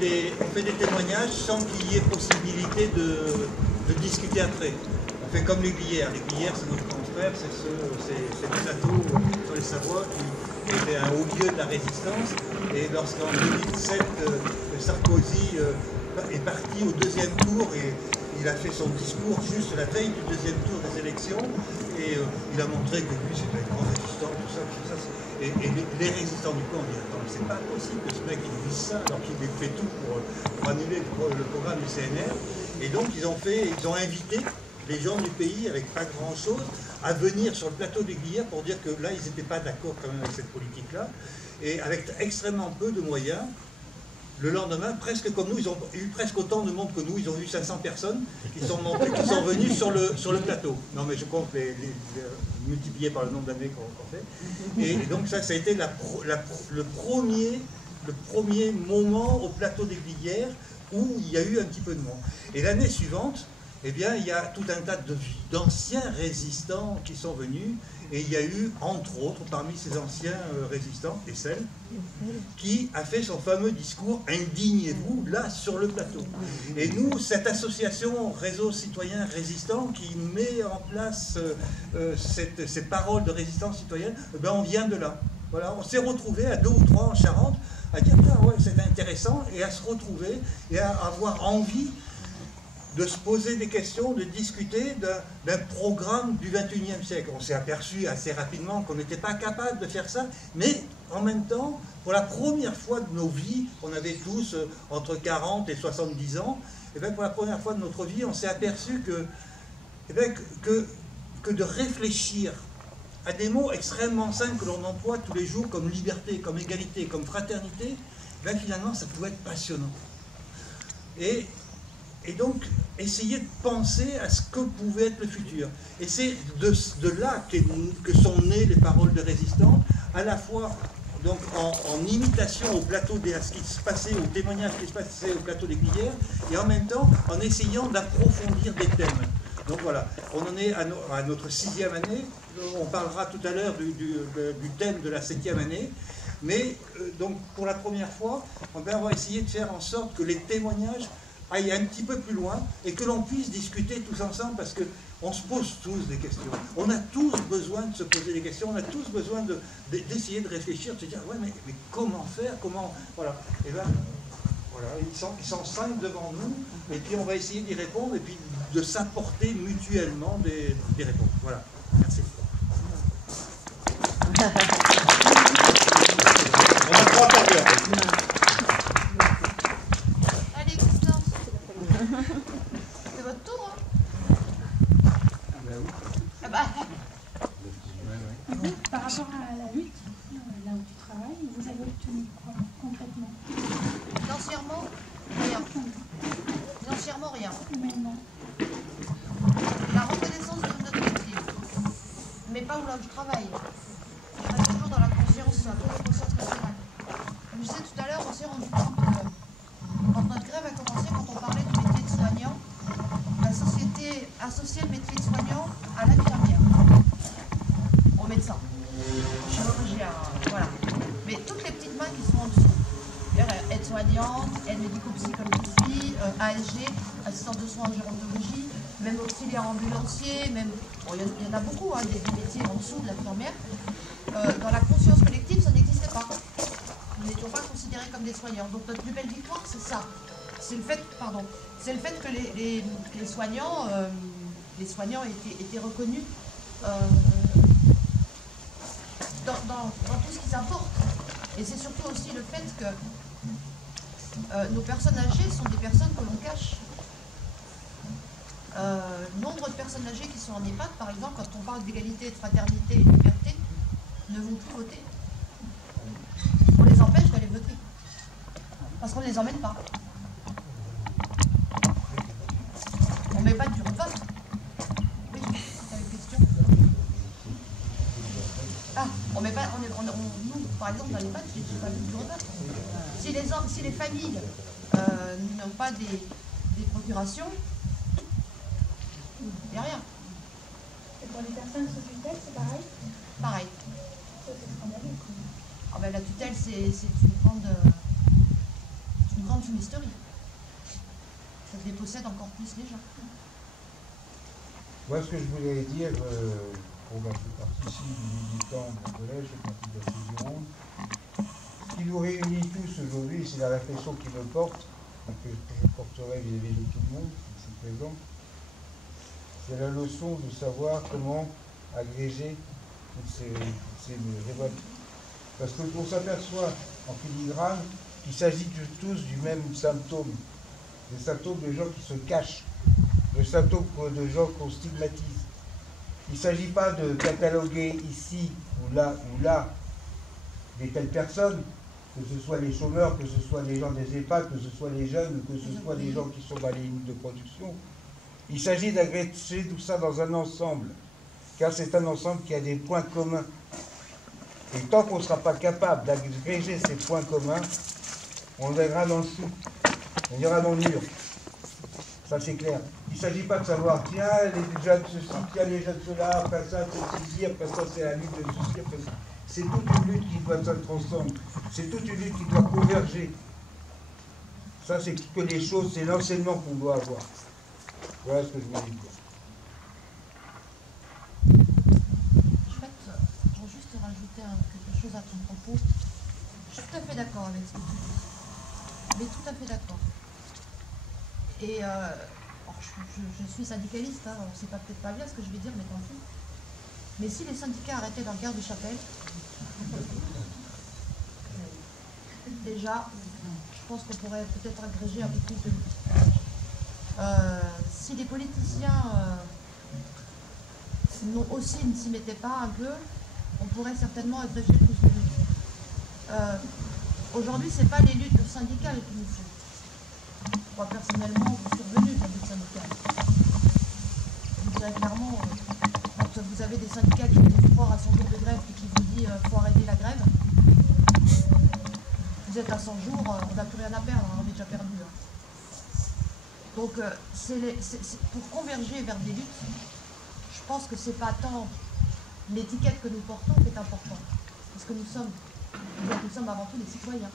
fait des témoignages sans qu'il y ait possibilité de discuter après. On fait comme les Glières. Les Glières, c'est notre confrère, c'est le plateau sur les Savoies qui était un haut lieu de la résistance. Et lorsqu'en 2007, Sarkozy est parti au deuxième tour et il a fait son discours juste la veille du deuxième tour des élections et il a montré que lui c'était un grand résistant, tout ça. Et les résistants du camp ont dit attends, c'est pas possible que ce mec il dise ça alors qu'il fait tout pour annuler le programme du CNR. Et donc ils ont invité les gens du pays avec pas grand chose à venir sur le plateau des Glières pour dire que là ils n'étaient pas d'accord quand même avec cette politique-là. Et avec extrêmement peu de moyens. Le lendemain, presque comme nous, ils ont eu presque autant de monde que nous, ils ont eu 500 personnes qui sont montées, qui sont venues sur le plateau. Non mais je compte les multiplier par le nombre d'années qu'on fait. Et donc ça a été le premier moment au plateau des Glières où il y a eu un petit peu de monde. Et l'année suivante, eh bien, il y a tout un tas d'anciens résistants qui sont venus, et il y a eu, entre autres, parmi ces anciens résistants, Essel, qui a fait son fameux discours « Indignez-vous » là, sur le plateau. Et nous, cette association Réseau Citoyen Résistant, qui met en place ces paroles de résistance citoyenne, ben, on vient de là. Voilà, on s'est retrouvés à 2 ou 3 en Charente, à dire « ouais, c'est intéressant », et à se retrouver, et à avoir envie de se poser des questions, de discuter d'un programme du XXIe siècle. On s'est aperçu assez rapidement qu'on n'était pas capable de faire ça, mais en même temps, pour la première fois de nos vies, on avait tous entre 40 et 70 ans, et bien pour la première fois de notre vie, on s'est aperçu que de réfléchir à des mots extrêmement simples que l'on emploie tous les jours, comme liberté, comme égalité, comme fraternité, bien finalement, ça pouvait être passionnant. Et donc, essayer de penser à ce que pouvait être le futur. Et c'est de là que sont nées les paroles de résistants, à la fois donc, en imitation au plateau à ce qui se passait, au témoignage qui se passait au plateau des Glières, et en même temps en essayant d'approfondir des thèmes. Donc voilà, on en est à notre 6e année, on parlera tout à l'heure du thème de la 7e année, mais donc pour la première fois, on va essayer de faire en sorte que les témoignages aille un petit peu plus loin et que l'on puisse discuter tous ensemble parce qu'on se pose tous des questions. On a tous besoin de se poser des questions, on a tous besoin d'essayer de réfléchir, de se dire ouais mais comment faire, comment... Voilà. Et bien voilà, ils sont 5 devant nous et puis on va essayer d'y répondre et puis de s'apporter mutuellement des réponses. Voilà. Merci. On a 3 quarts d'heure. C'est votre tour, hein? Ah ben oui. Ah bah. Vous, par rapport à la lutte, là où tu travailles, vous avez obtenu quoi concrètement? Financièrement, rien. Financièrement, rien. Humainement. La reconnaissance de notre métier. Mais pas où là où je travaille. Je reste toujours dans la conscience nationale. Comme je disais tout à l'heure, on s'est rendu compte que quand notre grève a commencé, quand on parlait du métier de soignant, la société associait le métier de soignant à l'infirmière, au médecin, au chirurgien, voilà. Mais toutes les petites mains qui sont en dessous, aide-soignante, aide médico-psychologie, ASG, assistante de soins en gérontologie, même auxiliaire ambulancier, même, bon, il y en a beaucoup, hein, des métiers en dessous de l'infirmière. Dans la conscience collective, ça n'existait pas. Nous n'étions pas considérés comme des soignants. Donc notre plus belle victoire, c'est ça. C'est le fait, que les soignants, étaient reconnus dans tout ce qu'ils apportent. Et c'est surtout aussi le fait que nos personnes âgées sont des personnes que l'on cache. Nombre de personnes âgées qui sont en EHPAD, par exemple, quand on parle d'égalité, de fraternité et de liberté, ne vont plus voter. On les empêche d'aller voter. Parce qu'on ne les emmène pas. On ne met pas de bureau de vote. Oui, c'est une question. Ah, on met pas. Nous, par exemple, dans les votes, je n'ai pas vu de bureau de vote. Si les familles n'ont pas des procurations, il n'y a rien. Et pour les personnes sous tutelle, c'est pareil? Pareil. Ça, c'est scandaleux. Ah ben, la tutelle, c'est une grande fumisterie. Ça dépossède encore plus les gens. Moi, ce que je voulais dire, pour ma partie ici du militant du collège, le parti de la Gironde, ce qui nous réunit tous aujourd'hui, c'est la réflexion qui me porte, et que je porterai vis-à-vis de tout le monde ici présent, c'est la leçon de savoir comment agréger toutes ces révoltes. Parce qu'on s'aperçoit en filigrane qu'il s'agit tous du même symptôme, des symptômes de gens qui se cachent, des symptômes de gens qu'on stigmatise. Il ne s'agit pas de cataloguer ici ou là des telles personnes, que ce soit les chômeurs, que ce soit les gens des EHPAD, que ce soit les jeunes, que ce soit les gens qui sont dans les lignes de production. Il s'agit d'agréger tout ça dans un ensemble, car c'est un ensemble qui a des points communs. Et tant qu'on ne sera pas capable d'agréger ces points communs, on verra dans le sou, on ira dans le mur. Ça c'est clair. Il ne s'agit pas de savoir, tiens, les jeunes ceci, tiens, les jeunes cela, après ça c'est ceci, après ça c'est la lutte de ceci, après ça. C'est toute une lutte qui doit s'être ensemble. C'est toute une lutte qui doit converger. Ça c'est que les choses, c'est l'enseignement qu'on doit avoir. Voilà ce que je voulais dire. Je veux juste rajouter quelque chose à ton propos. Je suis tout à fait d'accord avec ce que tu dis. Mais tout à fait d'accord. Et je suis syndicaliste, hein, alors c'est peut-être pas bien ce que je vais dire, mais tant pis. Mais si les syndicats arrêtaient dans le Gare de Chapelle, déjà, je pense qu'on pourrait peut-être agréger un peu plus de lutte. Si les politiciens aussi ne s'y mettaient pas un peu, on pourrait certainement agréger plus de lutte. Aujourd'hui, ce n'est pas les luttes syndicales qui nous font. Moi, personnellement, je suis revenue de la lutte syndicale. Je dirais clairement, quand vous avez des syndicats qui vous croire à 100 jours de grève et qui vous disent faut arrêter la grève, vous êtes à 100 jours, on n'a plus rien à perdre, on est déjà perdu. Donc, pour converger vers des luttes, je pense que c'est pas tant l'étiquette que nous portons qui est importante. Parce que nous sommes avant tout des citoyens.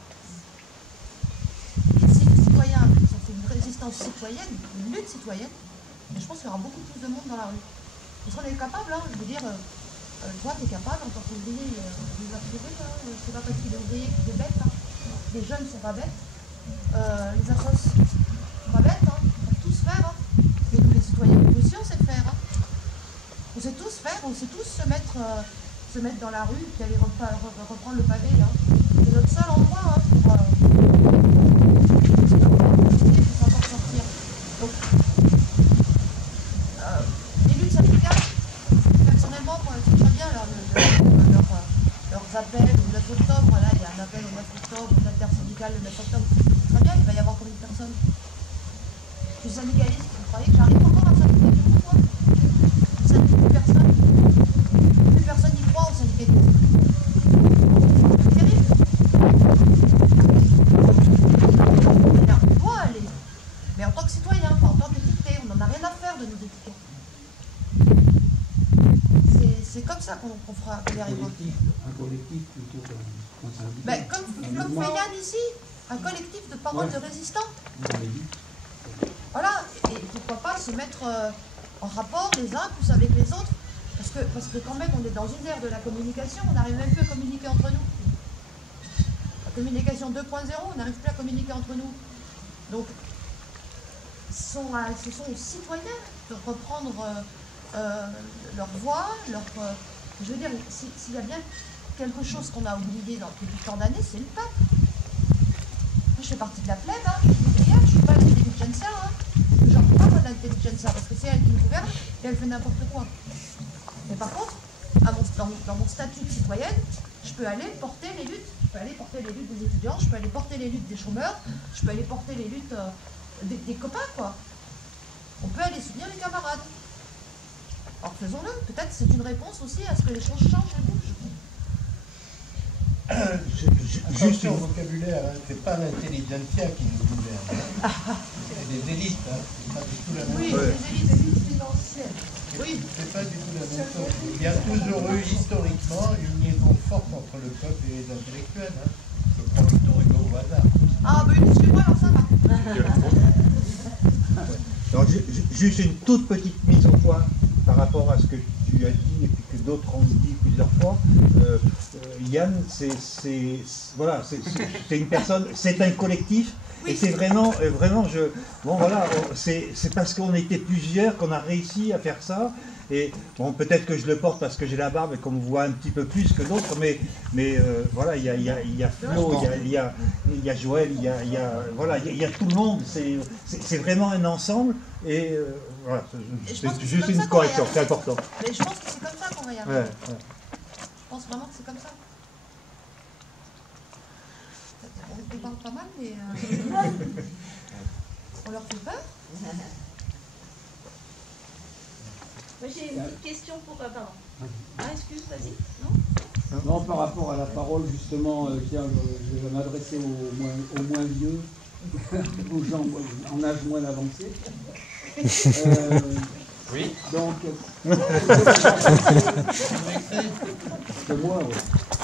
Et si les citoyens ont fait une résistance citoyenne, une lutte citoyenne, je pense qu'il y aura beaucoup plus de monde dans la rue. Parce qu'on est capable, hein, je veux dire, toi tu es capable en tant qu'ouvrier de nous assurer, c'est pas parce qu'il est ouvrier qu'il est bête, hein. Les jeunes sont pas bêtes, les assos sont pas bêtes, hein. On sait tous faire, hein. Mais nous les citoyens, nous aussi on sait faire. Hein. On sait tous faire, on sait tous se mettre dans la rue et aller reprendre le pavé. Hein. C'est notre seul endroit hein, pour s'en sortir. Donc, les luttes syndicales, personnellement, moi, c'est très bien leurs appels au 9 octobre. Là, il y a un appel au 9 octobre, aux intersyndical le 9 octobre. C'est très bien, il va y avoir combien de personnes? Je suis syndicaliste, vous croyez que j'arrive encore à syndicaliser moi? Je syndicalise plus personne. Plus personne n'y croit au syndicalisme. C'est terrible. Alors, on doit aller. Mais en tant que citoyen, pas en tant qu'étiqueté, on n'en a rien à faire de nos étiquettes. C'est comme ça qu'on y arrivera. Un collectif plutôt qu'un syndicat. Ben, comme fait Yann ici, un collectif de paroles de résistants. Voilà, et pourquoi pas se mettre en rapport les uns plus avec les autres, parce que quand même on est dans une ère de la communication, on n'arrive même plus à communiquer entre nous. La communication 2.0, on n'arrive plus à communiquer entre nous. Donc, ce sont aux citoyens de reprendre leur voix, je veux dire, s'il y a bien quelque chose qu'on a oublié depuis tant d'années, c'est le peuple. Moi, je fais partie de la plèbe, hein, je ne suis pas l'intelligentsia, hein. J'en peux pas moi de l'intelligentsia, parce que c'est elle qui nous gouverne et elle fait n'importe quoi. Mais par contre, dans mon statut de citoyenne, je peux aller porter les luttes. Je peux aller porter les luttes des étudiants, je peux aller porter les luttes des chômeurs, je peux aller porter les luttes des copains, quoi. On peut aller soutenir les camarades. Alors faisons-le, peut-être c'est une réponse aussi à ce que les choses changent et bougent. Juste un vocabulaire, hein, c'est pas l'intelligentsia qui nous gouverne. C'est des élites, hein. C'est pas du tout la même chose. Oui, les élites financières. Oui. C'est pas du tout la même chose. Il y a toujours eu historiquement une liaison forte entre le peuple et les intellectuels. Hein. Je prends Victor Hugo, au hasard. Ah, bah excuse-moi, alors ça va. Alors, juste une toute petite mise au point par rapport à ce que tu as dit et puis que d'autres ont dit plusieurs fois. Yann, voilà, c'est une personne, c'est un collectif. Oui. Et c'est vraiment, bon voilà, c'est parce qu'on était plusieurs qu'on a réussi à faire ça. Et bon, peut-être que je le porte parce que j'ai la barbe et qu'on me voit un petit peu plus que d'autres, mais voilà, il y a Flo, il y a Joël, il y a tout le monde. C'est vraiment un ensemble. Et voilà, c'est juste une correction, c'est important. Mais je pense que c'est comme ça qu'on va y arriver. Ouais. Je pense vraiment que c'est comme ça. On parle pas mal, mais on leur fait peur. Moi j'ai une petite question pour... pardon. Ah, excuse, vas-y. Non, Non, par rapport à la parole, justement, tiens, je vais m'adresser aux moins vieux, aux gens en âge moins avancé. Oui. Donc, c'est moi, ouais.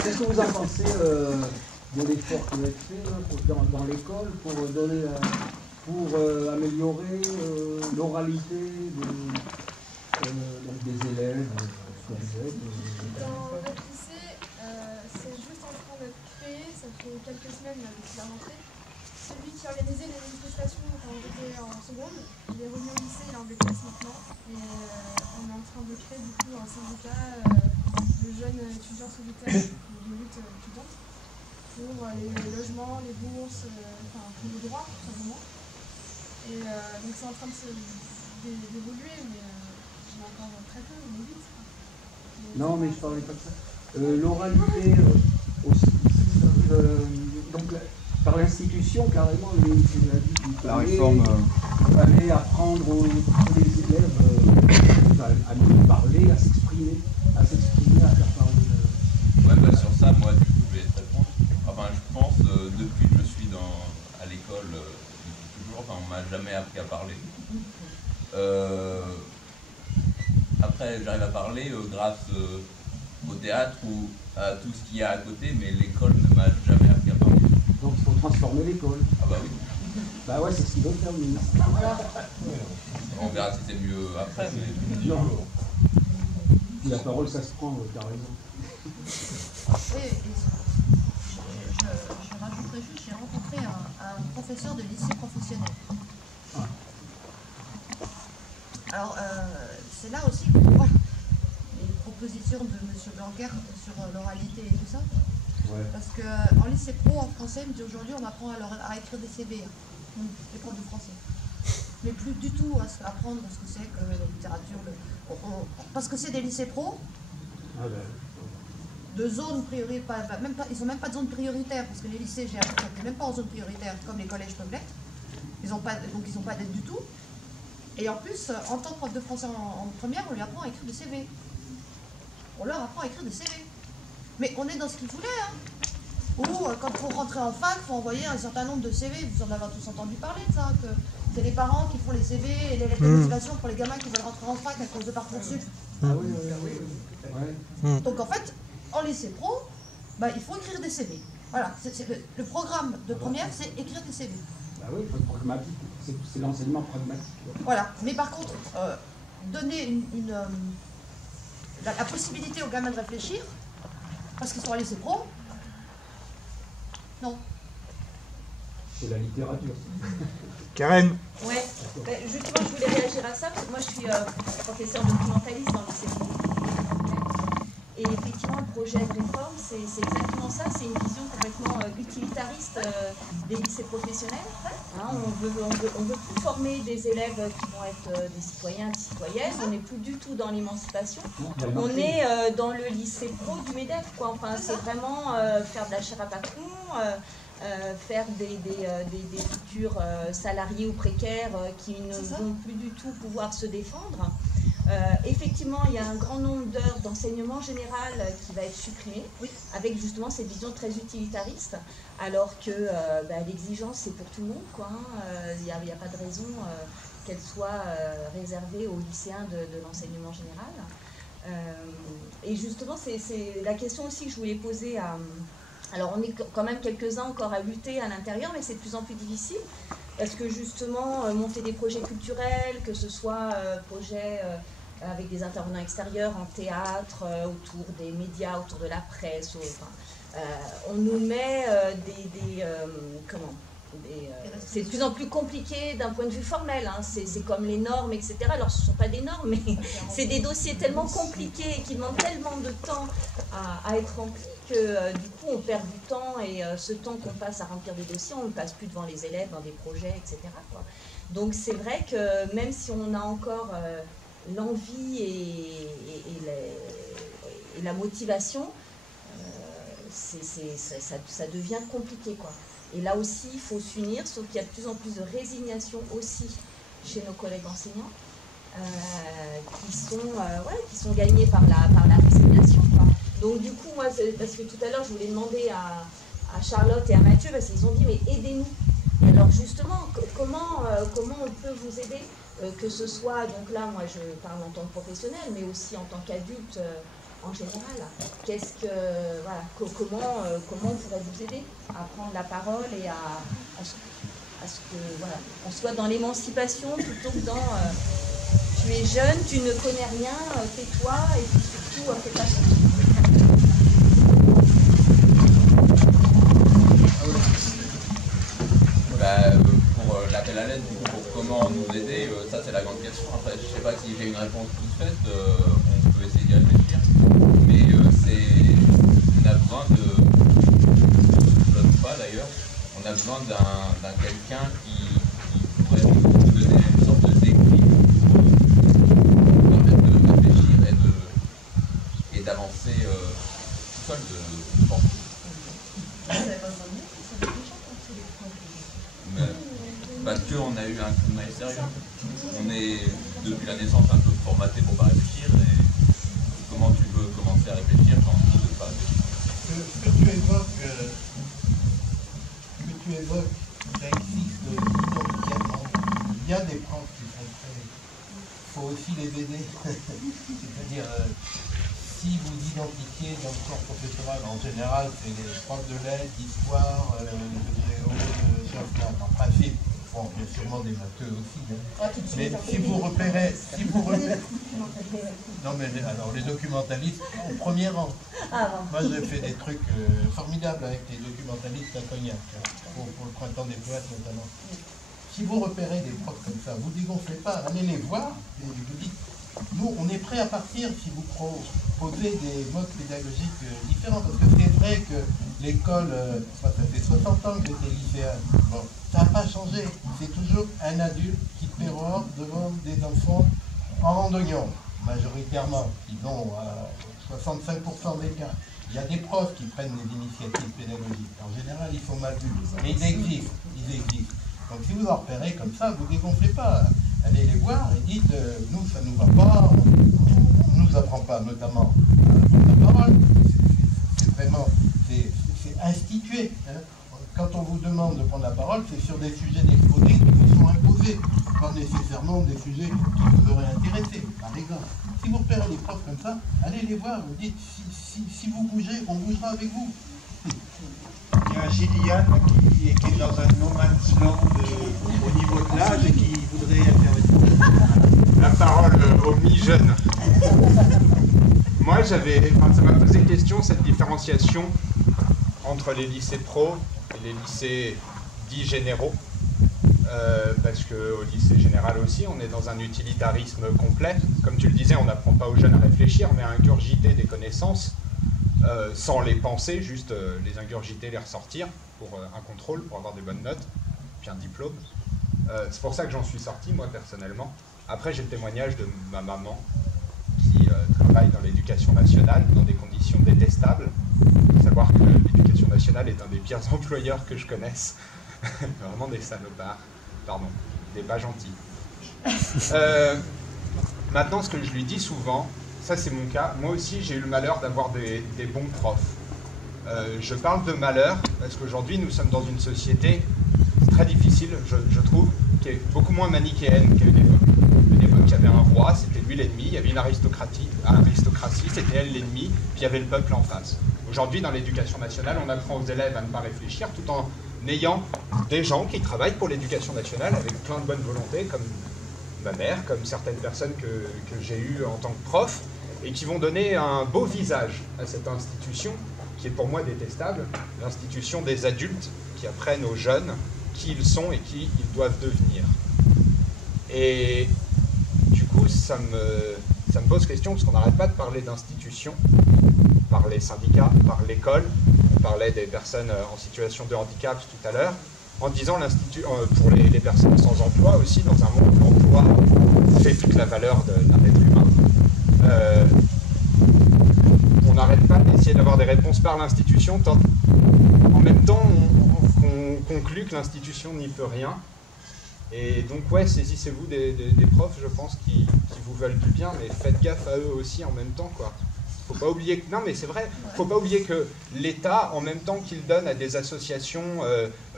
Qu'est-ce que vous en pensez de l'effort qui va être fait là, dans l'école pour donner, pour améliorer l'oralité des élèves? Dans notre lycée, c'est juste en train d'être créé, ça fait quelques semaines depuis la rentrée. Celui qui organisait les manifestations quand on était en seconde, il est revenu au lycée, il a enlevé place maintenant. Et on est en train de créer du coup un syndicat de jeunes étudiants solitaires, de lutte étudiante, pour les logements, les bourses, enfin pour les droits tout simplement. Et donc c'est en train d'évoluer, mais j'ai encore très peu, mais vite. Non, mais je parlais pas de ça. L'oralité aussi, donc par l'institution, carrément, la réforme. Il fallait apprendre tous les élèves à mieux parler, à s'exprimer, à faire parler. Ouais, bah, sur ça, moi, du coup, je vais te répondre. Enfin, je pense, depuis que je suis à l'école, depuis toujours, enfin, on m'a jamais appris à parler. Après, j'arrive à parler grâce au théâtre ou à tout ce qu'il y a à côté, mais l'école ne m'a jamais appris à parler. Donc il faut transformer l'école. Ah bah oui. Bah ouais, c'est ce qu'il veut faire, le ministre. On verra si c'est mieux après, mais... Non. La parole, ça se prend, t'as raison. Oui, je rajouterais juste, j'ai rencontré un professeur de lycée professionnel. Alors, c'est là aussi qu'on voit les propositions de M. Blanquer sur l'oralité et tout ça. Ouais. Parce qu'en lycée pro, en français, il me dit aujourd'hui, on apprend à écrire des CV, les profs de français. Mais plus du tout à apprendre ce que c'est que la littérature. Parce que c'est des lycées pro, de zones prioritaires, ils n'ont même pas de zone prioritaire, parce que les lycées, j'ai appris qu'ils même pas en zone prioritaire, comme les collèges peuvent l'être. Donc ils n'ont pas d'aide du tout. Et en plus, en tant que prof de français en première, on lui apprend à écrire des CV. On leur apprend à écrire des CV. Mais on est dans ce qu'ils voulaient, hein. Ou quand il faut rentrer en fac, il faut envoyer un certain nombre de CV. Vous en avez tous entendu parler de ça, que c'est les parents qui font les CV et les lettres de motivation pour les gamins qui veulent rentrer en fac à cause de Parcoursup. Ah oui. Ouais. Donc en fait, en lycée pro, bah, il faut écrire des CV. Voilà, le programme de première, c'est écrire des CV. Bah oui, il faut être pragmatique. C'est l'enseignement pragmatique. Voilà, mais par contre, donner la possibilité aux gamins de réfléchir, parce qu'ils sont à lycée pro, non. C'est la littérature. Karen. Ouais, justement, je voulais réagir à ça, parce que moi, je suis professeur documentaliste dans le lycée public. Et effectivement, le projet de réforme, c'est exactement ça, c'est une vision complètement utilitariste des lycées professionnels. Hein, on veut plus former des élèves qui vont être des citoyens, des citoyennes, on n'est plus du tout dans l'émancipation. On est dans le lycée pro du MEDEF, quoi. Enfin, c'est vraiment faire de la chair à patron, faire des futurs salariés ou précaires qui ne vont plus du tout pouvoir se défendre. Effectivement, il y a un grand nombre d'heures d'enseignement général qui va être supprimé, avec justement cette vision très utilitariste, alors que l'exigence c'est pour tout le monde, quoi. Il n'y a pas de raison qu'elle soit réservée aux lycéens de l'enseignement général. Et justement, c'est la question aussi que je voulais poser à Alors on est quand même quelques-uns encore à lutter à l'intérieur, mais c'est de plus en plus difficile, parce que justement, monter des projets culturels, que ce soit projets avec des intervenants extérieurs en théâtre, autour des médias, autour de la presse, on nous met c'est de plus en plus compliqué d'un point de vue formel, hein. C'est comme les normes, etc. Alors ce ne sont pas des normes, mais c'est des dossiers tellement compliqués et qui demandent tellement de temps à être remplis que du coup on perd du temps, et ce temps qu'on passe à remplir des dossiers, on ne le passe plus devant les élèves, dans des projets, etc., quoi. Donc c'est vrai que même si on a encore l'envie et la motivation, ça devient compliqué, quoi. Et là aussi, il faut s'unir, sauf qu'il y a de plus en plus de résignation aussi chez nos collègues enseignants, qui sont gagnés par la résignation, quoi. Donc du coup, moi, parce que tout à l'heure, je voulais demander à Charlotte et à Mathieu, parce qu'ils ont dit, mais aidez-nous. Et alors justement, comment on peut vous aider, que ce soit, donc là, moi, je parle en tant que professionnel, mais aussi en tant qu'adulte, en général, comment on pourrait vous aider à prendre la parole et à ce que on soit dans l'émancipation plutôt que dans tu es jeune, tu ne connais rien, tais-toi et puis surtout fais ta chose. Pour l'appel à l'aide, pour comment nous aider, ça c'est la grande question. Après, je ne sais pas si j'ai une réponse toute faite, on peut essayer d'y réfléchir. Mais on a besoin d'ailleurs, on a besoin d'un quelqu'un qui pourrait nous donner une sorte de déclic pour nous permettre de réfléchir et d'avancer tout seul, de penser. Parce qu'on a eu un coup de main sérieux. On est depuis la naissance un peu formaté pour pas réfléchir. Et comment tu veux commencer à réfléchir quand tu ne veux pas réfléchir? Ce que tu évoques, ça existe quotidiennement. Il y a des profs qui sont très... Il faut aussi les aider. C'est-à-dire, si vous identifiez dans le corps professoral, en général, c'est les profs de lettres, d'histoire, de géo, de sciences nat, en principe. Bon, il y a sûrement des matheux aussi. Hein. Mais si vous repérez... Non, mais alors, les documentalistes, au premier rang. Moi, j'ai fait des trucs formidables avec les documentalistes à Cognac, pour le printemps des poètes notamment. Si vous repérez des profs comme ça, vous ne dégonflez pas, allez les voir, et vous dites, nous, on est prêt à partir si vous proposez des modes pédagogiques différents, parce que c'est vrai que l'école, ça fait 60 ans que j'étais lycéen, bon, ça n'a pas changé, c'est toujours un adulte qui pérore devant des enfants en randonnion, majoritairement, ils ont 65% des cas. Il y a des profs qui prennent des initiatives pédagogiques, en général ils sont mal vus, mais ils existent. Donc si vous en repérez comme ça, vous ne dégonflez pas. Allez les voir et dites, nous ça ne nous va pas, on ne nous apprend pas notamment à prendre la parole. C'est vraiment, c'est institué. Hein. Quand on vous demande de prendre la parole, c'est sur des sujets d'exposé qui vous sont imposés, pas nécessairement des sujets qui vous auraient intéressé, par exemple. Si vous repérez des profs comme ça, allez les voir, vous dites, si vous bougez, on bougera avec vous. Il y a Gilliane qui est dans un no man's land au niveau de l'âge et qui voudrait intervenir. La parole aux mi-jeunes. Moi, ça m'a posé question, cette différenciation entre les lycées pro et les lycées dits généraux. Parce qu'au lycée général aussi, on est dans un utilitarisme complet. Comme tu le disais, on n'apprend pas aux jeunes à réfléchir, mais à ingurgiter des connaissances. Sans les penser, juste les ingurgiter, les ressortir pour un contrôle, pour avoir des bonnes notes, puis un diplôme. C'est pour ça que j'en suis sorti, moi, personnellement. Après, j'ai le témoignage de ma maman qui travaille dans l'éducation nationale, dans des conditions détestables. Il faut savoir que l'éducation nationale est un des pires employeurs que je connaisse. Vraiment des salopards. Pardon, des pas gentils. Maintenant, ce que je lui dis souvent, ça c'est mon cas, moi aussi j'ai eu le malheur d'avoir des bons profs. Je parle de malheur parce qu'aujourd'hui nous sommes dans une société très difficile, je trouve, qui est beaucoup moins manichéenne qu'à une époque. À une époque, il y avait un roi, c'était lui l'ennemi, il y avait une aristocratie, c'était elle l'ennemi, puis il y avait le peuple en face. Aujourd'hui, dans l'éducation nationale, on apprend aux élèves à ne pas réfléchir tout en ayant des gens qui travaillent pour l'éducation nationale avec plein de bonne volonté, comme ma mère, comme certaines personnes que j'ai eues en tant que prof, et qui vont donner un beau visage à cette institution, qui est pour moi détestable, l'institution des adultes qui apprennent aux jeunes qui ils sont et qui ils doivent devenir. Et du coup, ça me pose question, parce qu'on n'arrête pas de parler d'institutions, par les syndicats, par l'école, on parlait des personnes en situation de handicap tout à l'heure, en disant pour les personnes sans emploi aussi, dans un monde où l'emploi fait toute la valeur d'un être humain. On n'arrête pas d'essayer d'avoir des réponses par l'institution, tant en même temps on conclut que l'institution n'y peut rien. Et donc ouais, saisissez-vous des profs, je pense, qui vous veulent du bien, mais faites gaffe à eux aussi en même temps, quoi. Faut pas oublier que, non mais c'est vrai, faut pas oublier que l'État, en même temps qu'il donne à des associations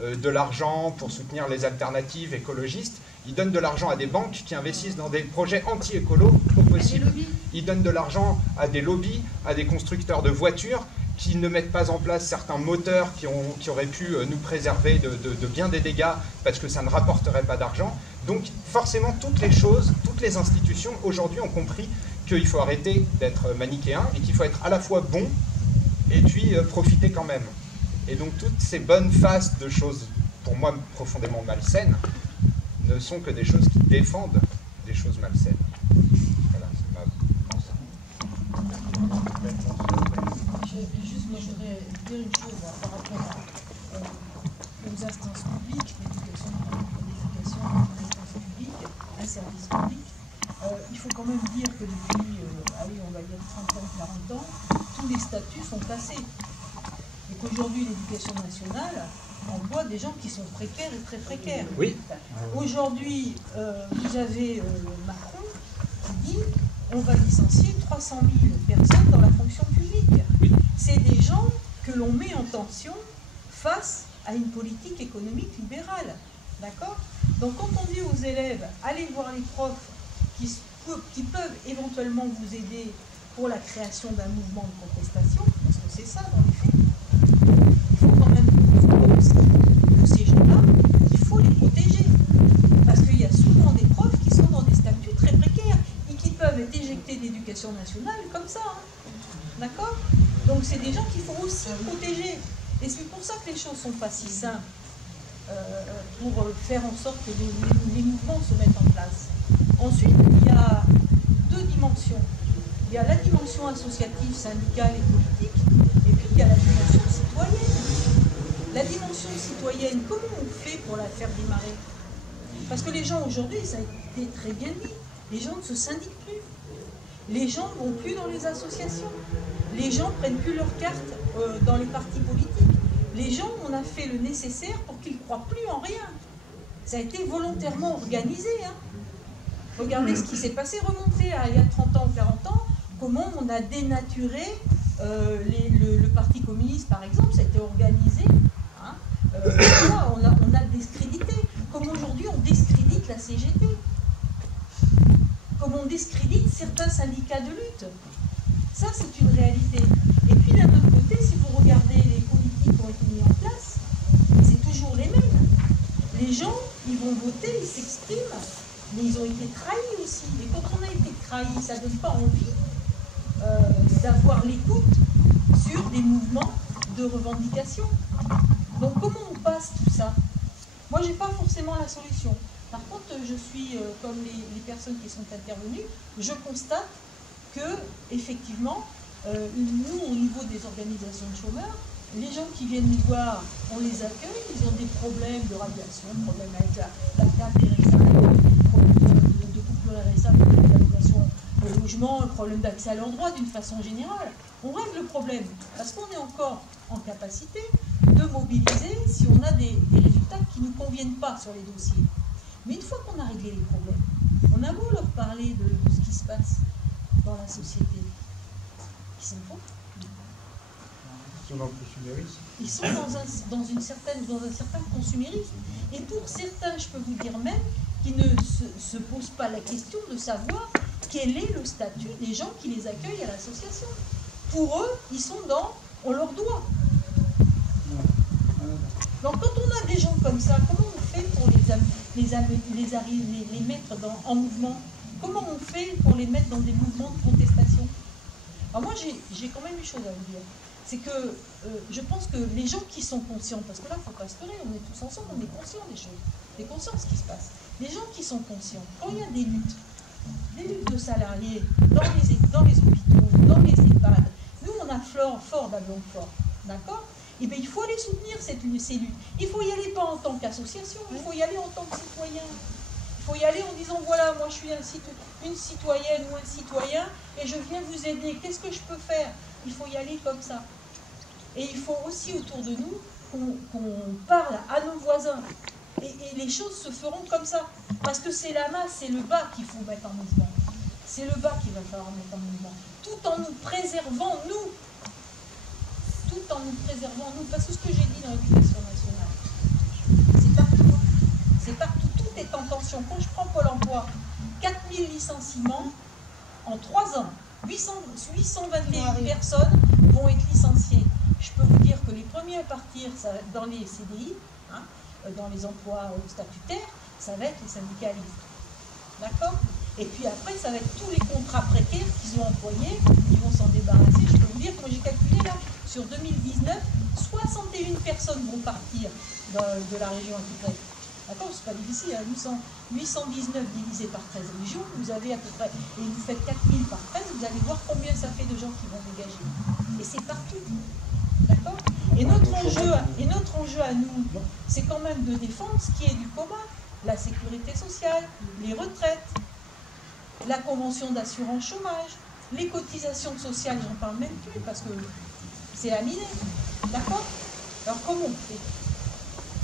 de l'argent pour soutenir les alternatives écologistes, il donne de l'argent à des banques qui investissent dans des projets anti-écolo au possible. Il donne de l'argent à des lobbies, à des constructeurs de voitures qui ne mettent pas en place certains moteurs qui auraient pu nous préserver de bien des dégâts parce que ça ne rapporterait pas d'argent. Donc forcément, toutes les choses, toutes les institutions aujourd'hui ont compris qu'il faut arrêter d'être manichéen et qu'il faut être à la fois bon et puis profiter quand même. Et donc toutes ces bonnes faces de choses, pour moi profondément malsaines, ne sont que des choses qui défendent des choses malsaines. Voilà, c'est ma pensée. Juste, moi je voudrais dire une chose par rapport aux instances publiques, l'éducation, une instance publique, un service public. Il faut quand même dire que depuis, allez, on va dire 30 ans, 40 ans, tous les statuts sont passés. Et qu'aujourd'hui, l'éducation nationale emploie des gens qui sont précaires et très précaires. Oui. Aujourd'hui, vous avez Macron qui dit on va licencier 300 000 personnes dans la fonction publique. Oui. C'est des gens que l'on met en tension face à une politique économique libérale. D'accord? Donc quand on dit aux élèves, allez voir les profs qui peuvent éventuellement vous aider pour la création d'un mouvement de contestation, parce que c'est ça dans les faits, il faut quand même voir aussi que ces gens-là, il faut les protéger. Parce qu'il y a souvent des profs qui sont dans des statuts très précaires et qui peuvent être éjectés d'éducation nationale comme ça. Hein. D'accord? Donc c'est des gens qu'il faut aussi protéger. Et c'est pour ça que les choses ne sont pas si simples pour faire en sorte que les mouvements se mettent en place. Ensuite, il y a deux dimensions. Il y a la dimension associative, syndicale et politique, et puis il y a la dimension citoyenne. La dimension citoyenne, comment on fait pour la faire démarrer? Parce que les gens aujourd'hui, ça a été très bien dit, les gens ne se syndiquent plus. Les gens ne vont plus dans les associations. Les gens ne prennent plus leurs cartes dans les partis politiques. Les gens, on a fait le nécessaire pour qu'ils ne croient plus en rien. Ça a été volontairement organisé. Hein. Regardez ce qui s'est passé, remontez à il y a 30 ans ou 40 ans, comment on a dénaturé le Parti communiste, par exemple, ça a été organisé. Hein. On a discrédité. Comme aujourd'hui, on discrédite la CGT. Comme on discrédite certains syndicats de lutte. Ça, c'est une réalité. Et puis, d'un autre côté, si vous regardez les politiques qui ont été mises en place, c'est toujours les mêmes. Les gens, ils vont voter, ils s'expriment, mais ils ont été trahis aussi. Et quand on a été trahi, ça ne donne pas envie d'avoir l'écoute sur des mouvements de revendication. Donc, comment on passe tout ça? Moi, je n'ai pas forcément la solution. Par contre, je suis, comme les personnes qui sont intervenues, je constate que, effectivement, nous, au niveau des organisations de chômeurs, les gens qui viennent nous voir, on les accueille, ils ont des problèmes de radiation, problèmes avec la carte RSA, problèmes de couple RSA, problèmes d'allocation au logement, un problème d'accès à l'endroit d'une façon générale. On règle le problème, parce qu'on est encore en capacité de mobiliser si on a des résultats qui ne nous conviennent pas sur les dossiers. Mais une fois qu'on a réglé les problèmes, on a beau leur parler de ce qui se passe dans la société, ils s'en foutent. Ils sont dans le consumérisme. Ils sont dans un certain consumérisme. Et pour certains, je peux vous dire même, qui ne se posent pas la question de savoir quel est le statut des gens qui les accueillent à l'association. Pour eux, ils sont dans On leur doit. Donc quand on a des gens comme ça, comment on fait pour les mettre en mouvement? Comment on fait pour les mettre dans des mouvements de contestation? Alors moi j'ai quand même une chose à vous dire. C'est que je pense que les gens qui sont conscients, parce que là il ne faut pas se leurrer, on est tous ensemble, on est conscients des choses, on est conscients de ce qui se passe. Les gens qui sont conscients, quand il y a des luttes de salariés dans les hôpitaux, dans les EHPAD, nous on a fort à Blanquefort, d'accord? Et bien il faut aller soutenir ces luttes. Il faut y aller pas en tant qu'association, il faut y aller en tant que citoyen. Il faut y aller en disant voilà, moi je suis une citoyenne ou un citoyen et je viens vous aider, qu'est-ce que je peux faire? Il faut y aller comme ça. Et il faut aussi autour de nous qu'on parle à nos voisins. Et les choses se feront comme ça. Parce que c'est la masse, c'est le bas qu'il faut mettre en mouvement. C'est le bas qu'il va falloir mettre en mouvement. Tout en nous préservant, nous. Tout en nous préservant, nous. Parce que ce que j'ai dit dans l'éducation nationale, c'est partout. C'est partout. Tout est en tension. Quand je prends Pôle emploi, 4000 licenciements en 3 ans. 821 personnes vont être licenciées. Je peux vous dire que les premiers à partir dans les CDI, dans les emplois statutaires, ça va être les syndicalistes. D'accord? Et puis après, ça va être tous les contrats précaires qu'ils ont employés, ils vont s'en débarrasser. Je peux vous dire que moi j'ai calculé là, sur 2019, 61 personnes vont partir de la région Aquitaine. D'accord, c'est pas difficile, hein, 819 divisé par 13 régions, vous avez à peu près, et vous faites 4000 par 13, vous allez voir combien ça fait de gens qui vont dégager. Et c'est partout. D'accord? Et notre enjeu à nous, c'est quand même de défendre ce qui est du commun, la sécurité sociale, les retraites, la convention d'assurance chômage, les cotisations sociales, j'en parle même plus parce que c'est laminé. D'accord? Alors comment on fait?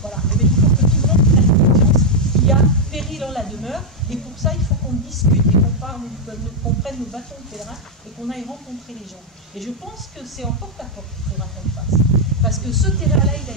Voilà. Et bien, il faut que tout le monde prenne conscience qu'il y a péril en la demeure, et pour ça, il faut qu'on discute et qu'on prenne nos bâtons de pèlerin et qu'on aille rencontrer les gens. Et je pense que c'est en porte-à-porte qu'il faudra qu'on le fasse. Parce que ce terrain-là, il